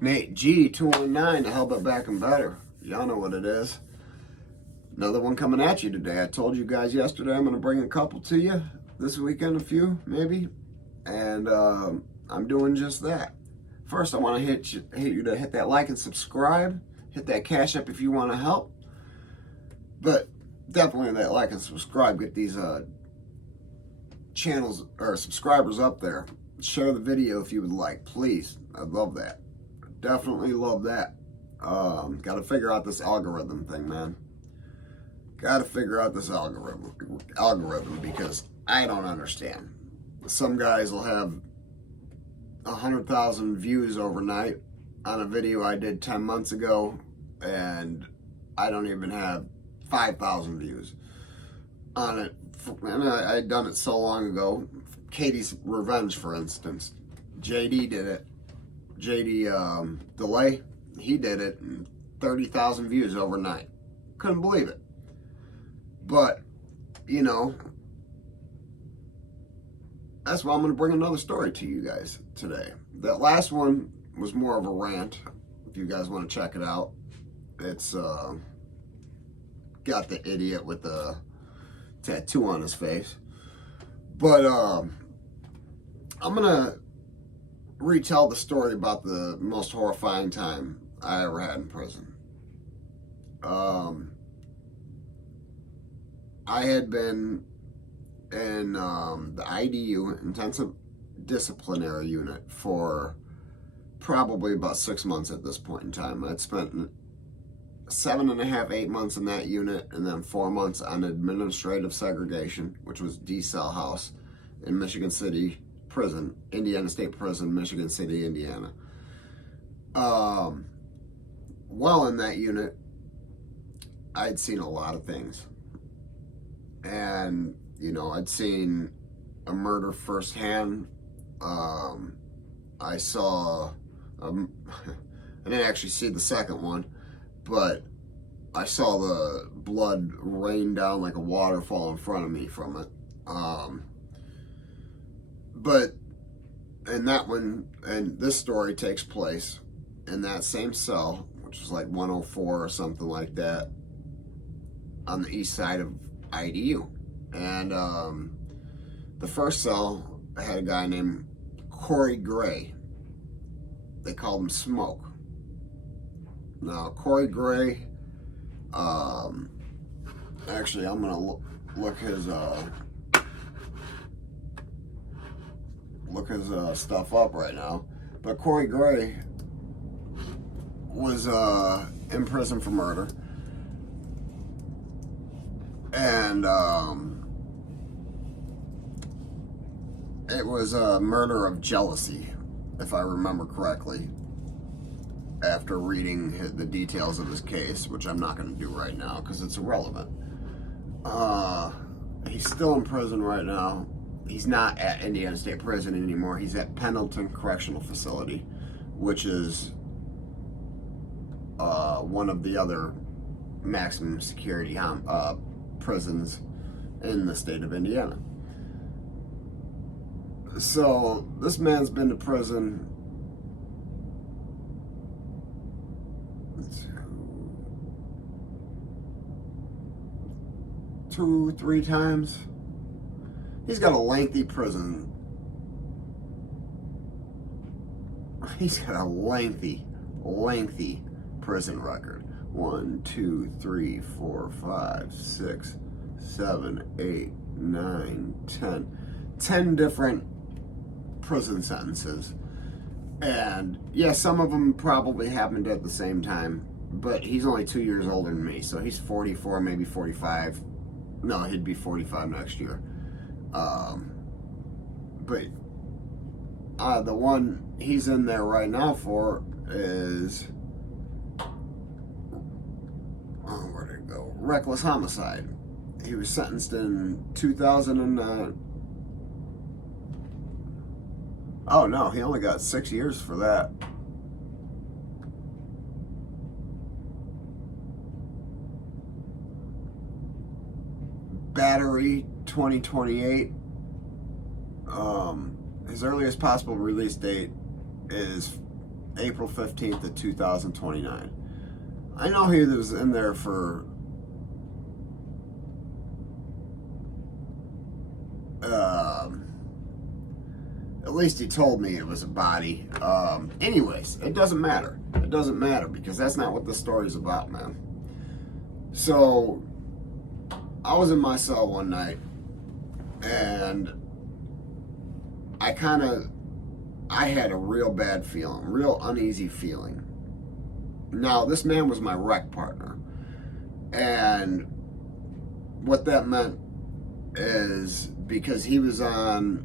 Nate G 219 to help it back and better. Y'all know what it is. Another one coming at you today. I told you guys yesterday I'm going to bring a couple to you. This weekend a few, maybe. And I'm doing just that. First, I want to hit you to hit that like and subscribe. Hit that cash up if you want to help. But definitely that like and subscribe. Get these channels or subscribers up there. Share the video if you would like, please. I'd love that. Definitely love that. Got to figure out this algorithm thing, man. Got to figure out this algorithm because I don't understand. Some guys will have 100,000 views overnight on a video I did 10 months ago, and I don't even have 5,000 views on it. And I'd done it so long ago. Katie's Revenge, for instance. JD did it. JD Delay, he did it, and 30,000 views overnight. Couldn't believe it. But, you know, that's why I'm going to bring another story to you guys today. That last one was more of a rant, if you guys want to check it out. It's got the idiot with the tattoo on his face. But I'm going to retell the story about the most horrifying time I ever had in prison. I had been in the IDU, Intensive Disciplinary Unit, for probably about 6 months at this point in time. I'd spent 7.5, 8 months in that unit, and then 4 months on administrative segregation, which was D-cell house in Michigan City Prison, Indiana State Prison, Michigan City, Indiana. While in that unit, I'd seen a lot of things. And, you know, I'd seen a murder firsthand. I saw, I didn't actually see the second one, but I saw the blood rain down like a waterfall in front of me from it. But in that one, and this story takes place in that same cell, which was like 104 or something like that, on the east side of IDU. And the first cell had a guy named Corey Gray. They called him Smoke. Now, Corey Gray, actually, I'm going to look his stuff up right now. But Corey Gray was in prison for murder. And it was a murder of jealousy, if I remember correctly, after reading the details of his case, which I'm not going to do right now because it's irrelevant. He's still in prison right now. He's not at Indiana State Prison anymore. He's at Pendleton Correctional Facility, which is one of the other maximum security prisons in the state of Indiana. So this man's been to prison 2-3 times. He's got a lengthy prison. He's got a lengthy prison record. 1, 2, 3, 4, 5, 6, 7, 8, 9, 10. 10 different prison sentences. And yeah, some of them probably happened at the same time, but he's only 2 years older than me, so he's 44, maybe 45. No, he'd be 45 next year. But the one he's in there right now for is, where'd it go? Reckless homicide. He was sentenced in 2009. Oh no, he only got 6 years for that. Battery 2028. his earliest possible release date is April 15th of 2029. I know he was in there for at least he told me it was a body. Anyways, it doesn't matter. It doesn't matter because that's not what the story's about, man. So I was in my cell one night and I had a real bad feeling, real uneasy feeling. Now, this man was my rec partner. And what that meant is because he was on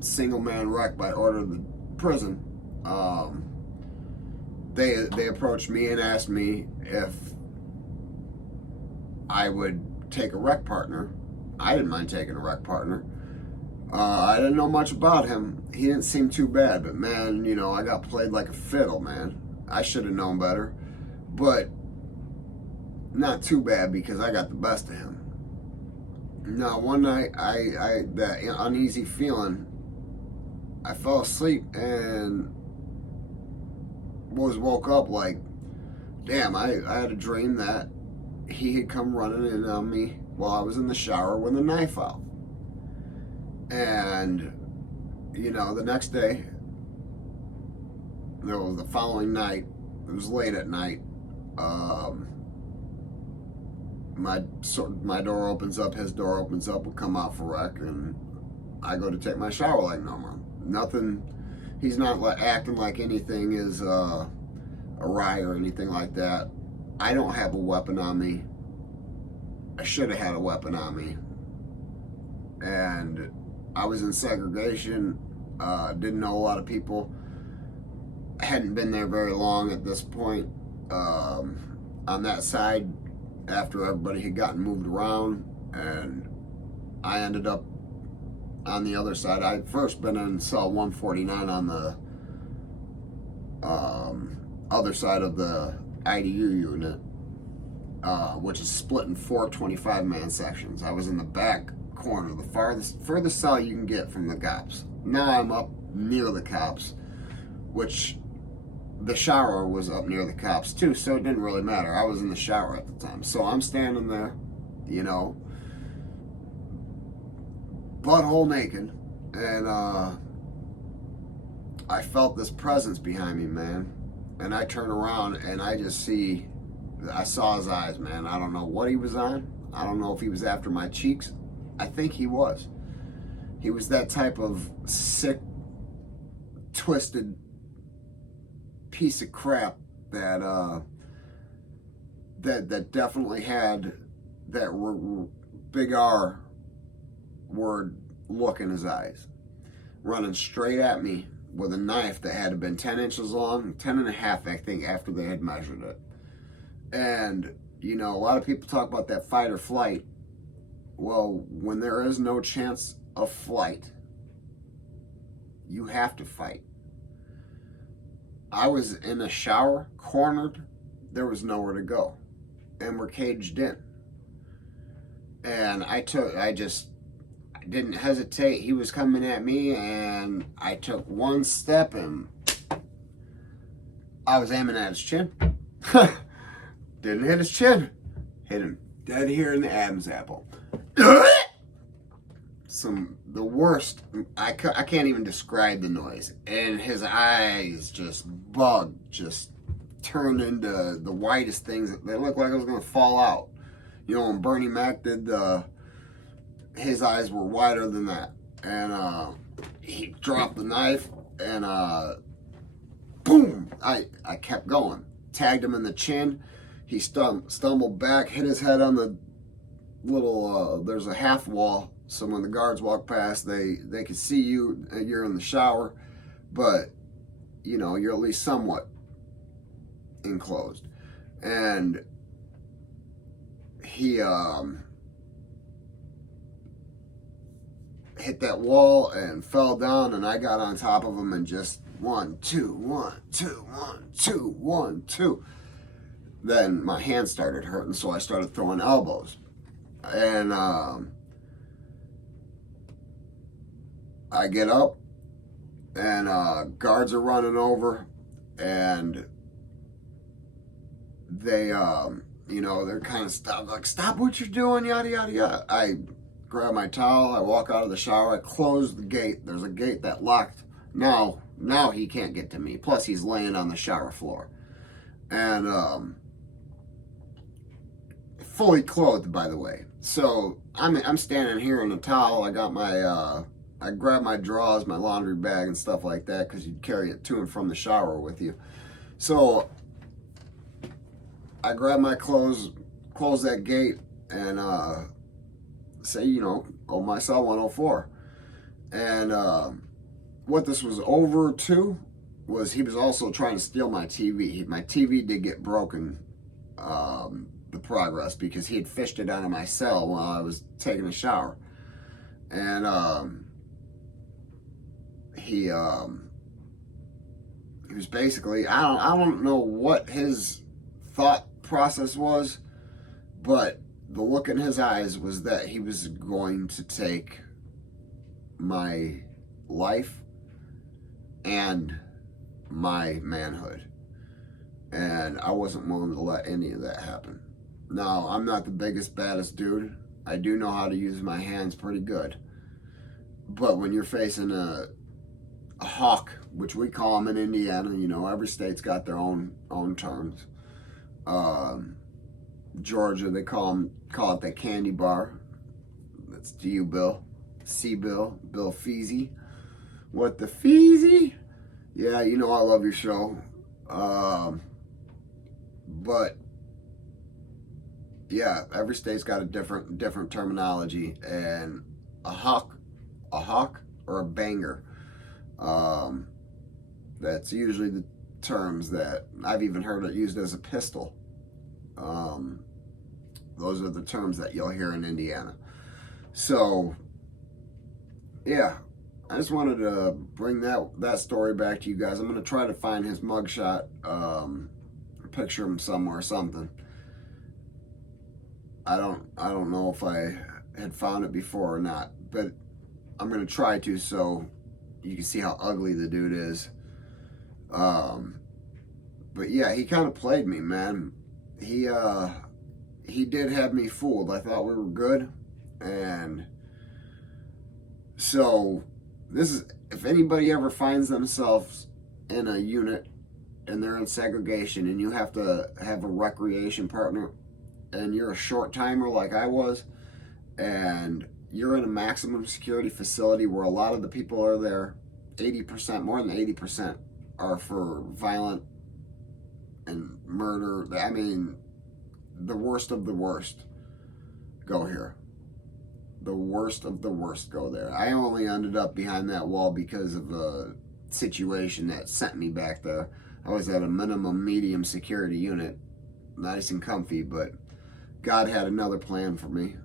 single man rec by order of the prison, they approached me and asked me if I would take a rec partner. I didn't mind taking a rec partner. I didn't know much about him. He didn't seem too bad, but man, you know, I got played like a fiddle, man. I should have known better, but not too bad because I got the best of him. Now, one night, I that uneasy feeling, I fell asleep and woke up like, damn, I had a dream that he had come running in on me while I was in the shower with a knife out. And, you know, the next day, the following night, it was late at night, my door opens up, his door opens up, we come out for rec, and I go to take my shower like normal. Nothing, he's not acting like anything is awry or anything like that. I don't have a weapon on me. I should have had a weapon on me. And I was in segregation, didn't know a lot of people. I hadn't been there very long at this point. On that side, after everybody had gotten moved around, and I ended up on the other side. I'd first been in cell 149 on the other side of the IDU unit, which is split in 4 25-man sections. I was in the back corner, the furthest cell you can get from the cops. Now I'm up near the cops, which the shower was up near the cops too, so it didn't really matter. I was in the shower at the time. So I'm standing there, you know, butthole naked, and I felt this presence behind me, man. And I turn around and I saw his eyes, man. I don't know what he was on. I don't know if he was after my cheeks. I think he was. He was that type of sick, twisted piece of crap that that definitely had that big R word look in his eyes, running straight at me with a knife that had been 10 inches long, 10 and a half, I think, after they had measured it. And, you know, a lot of people talk about that fight or flight. Well, when there is no chance of flight, you have to fight. I was in a shower, cornered, there was nowhere to go, and we're caged in. And I didn't hesitate. He was coming at me, and I took one step, and I was aiming at his chin. Didn't hit his chin. Hit him dead here in the Adam's apple. The worst, I can't even describe the noise. And his eyes just bugged, just turned into the whitest things. They looked like it was going to fall out. You know, when Bernie Mac did his eyes were wider than that. And he dropped the knife, and boom, I kept going. Tagged him in the chin. He stumbled back, hit his head on the little, there's a half wall. So when the guards walk past, they can see you, you're in the shower, but, you know, you're at least somewhat enclosed. And he hit that wall and fell down, and I got on top of him and just 1, 2, 1, 2, 1, 2, 1, 2. Then my hand started hurting, so I started throwing elbows. And I get up, and guards are running over, and they, you know, they're kind of stop what you're doing, yada, yada, yada. I grab my towel, I walk out of the shower, I close the gate. There's a gate that locked. Now he can't get to me. Plus, he's laying on the shower floor. And, fully clothed, by the way. So, I'm standing here in a towel. I got my, I grab my drawers, my laundry bag, and stuff like that, because you'd carry it to and from the shower with you. So, I grab my clothes, close that gate, and say, you know, oh, my cell 104. And what this was over to was he was also trying to steal my TV. My TV did get broken, the progress, because he had fished it out of my cell while I was taking a shower. And he was basically, I don't know what his thought process was, but the look in his eyes was that he was going to take my life and my manhood. And I wasn't willing to let any of that happen. Now, I'm not the biggest, baddest dude. I do know how to use my hands pretty good. But when you're facing a hawk, which we call them in Indiana, you know, every state's got their own terms. Georgia, they call it the candy bar. That's to you, Bill. C. Bill Feezy. What the Feezy? Yeah, you know I love your show. But yeah, every state's got a different terminology, and a hawk or a banger. That's usually the terms that I've even heard it used as a pistol. Those are the terms that you'll hear in Indiana. So, yeah, I just wanted to bring that story back to you guys. I'm going to try to find his mugshot, picture him somewhere or something. I don't know if I had found it before or not, but I'm going to try to, so you can see how ugly the dude is. But yeah, he kind of played me, man. He did have me fooled. I thought we were good. And so this is, if anybody ever finds themselves in a unit and they're in segregation and you have to have a recreation partner and you're a short timer like I was, and you're in a maximum security facility where a lot of the people are there, 80%, more than 80% are for violent and murder. I mean, the worst of the worst go here. The worst of the worst go there. I only ended up behind that wall because of a situation that sent me back there. I was at a minimum medium security unit, nice and comfy, but God had another plan for me.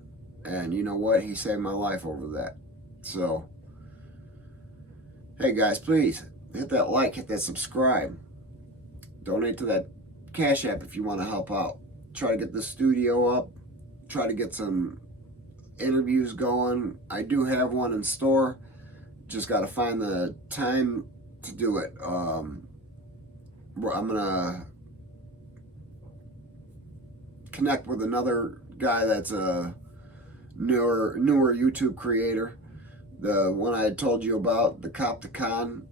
And you know what? He saved my life over that. So, hey guys, please hit that like, hit that subscribe. Donate to that Cash App if you want to help out. Try to get the studio up. Try to get some interviews going. I do have one in store. Just got to find the time to do it. I'm gonna connect with another guy that's a newer YouTube creator. The one I had told you about, the Cop to Con,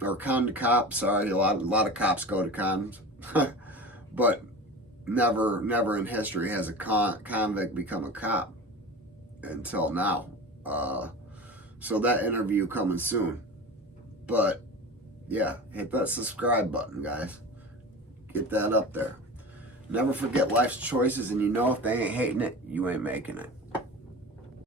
or Con to Cop. Sorry, a lot of cops go to cons, but never in history has a convict become a cop until now. So that interview coming soon. But yeah, hit that subscribe button, guys. Get that up there. Never forget life's choices, and you know if they ain't hating it, you ain't making it.